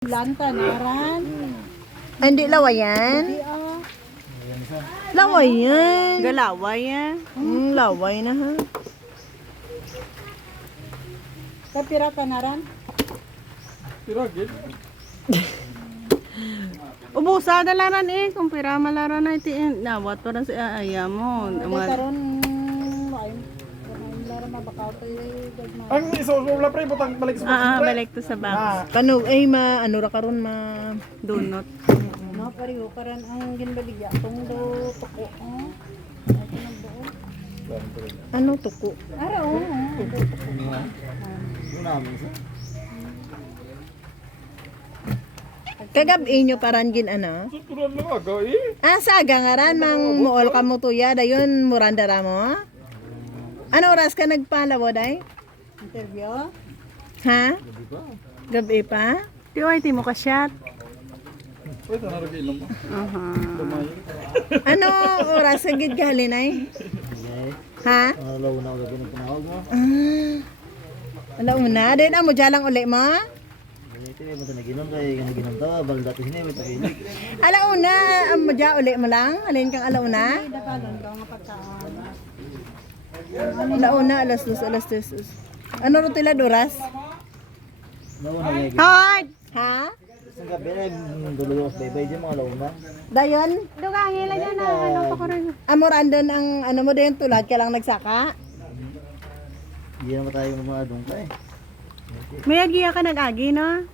Lanta naran. Ay, hindi laway yan. Di ah. Laway yan. Galaway yan. Laway na ha. Kapirata naran. Ubusa na laran eh. Kung pira malaran na itiin. Nawat pa rin sa ayamon. Karon ay lara mabakaw tay gagmay. Ang iso-sobra pre, butang balik sa box. Balik to sa box. Kano ay ano ra karon ma Donut. No pariho karan ang ginbaligya tong do tuko. Ay tinagdoon. ano tuko. Ara oo. Kagabi nyo paran gin ano? Suturan lang aga eh. Saga nga ran mang muol ka mo tuya dayon muranda ra mo. Ano oras ka nagpalawo day? Interview. Ha? Gabi pa? Di ay ti mo ka shot. Pwede na rin inom mo. Ano oras ka gid galin ay? Ha? Alaw na ulit pinagpanawag mo. Alauna, din amo jalang uli mo? Ito yung mata naginom kay naginom tawa, balda to hinay, may takinig. Alauna, amo ja uli mo lang? Alin kang alauna? Dakalon daw nga pagkaan. Alauna, alas 2. Ano ro tila duras? Nauna ngay. Hoy! Ha? Sa gabi na duluyos bebay diyan mga launa. Dayon? Dugangi lang yan na. Ano pa ko rin. Amorandon ang ano mo din tulad ka lang nagsaka? Hindi naman tayo mga dungka eh. May agiya ka nag-agi no?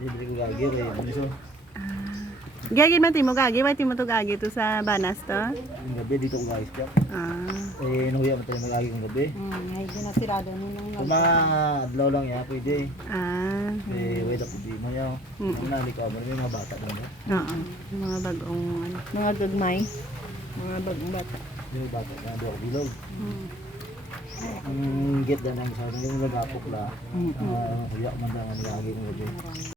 Libre ko gagi rin. Ano Gagi man ti mo gagi. May ti mo to gagi to sa banas to? yung gabi dito ko gagis ka. Ah. Nuhuya mo tayo mag-agi kong gabi. Ay ginasirado ni nung Kung mga adlaw lang yan, pwede. Ah. Wait up, hindi mo yan. Ang nalikaw mo, may mga bata lang ba? Oo. Mga bagong ano. Mga gagmay. Mga bagong bata. Yung bata na doon bilog. Ang get na ng sa yung nagapok la. Huya man lang ang lagi kong gabi.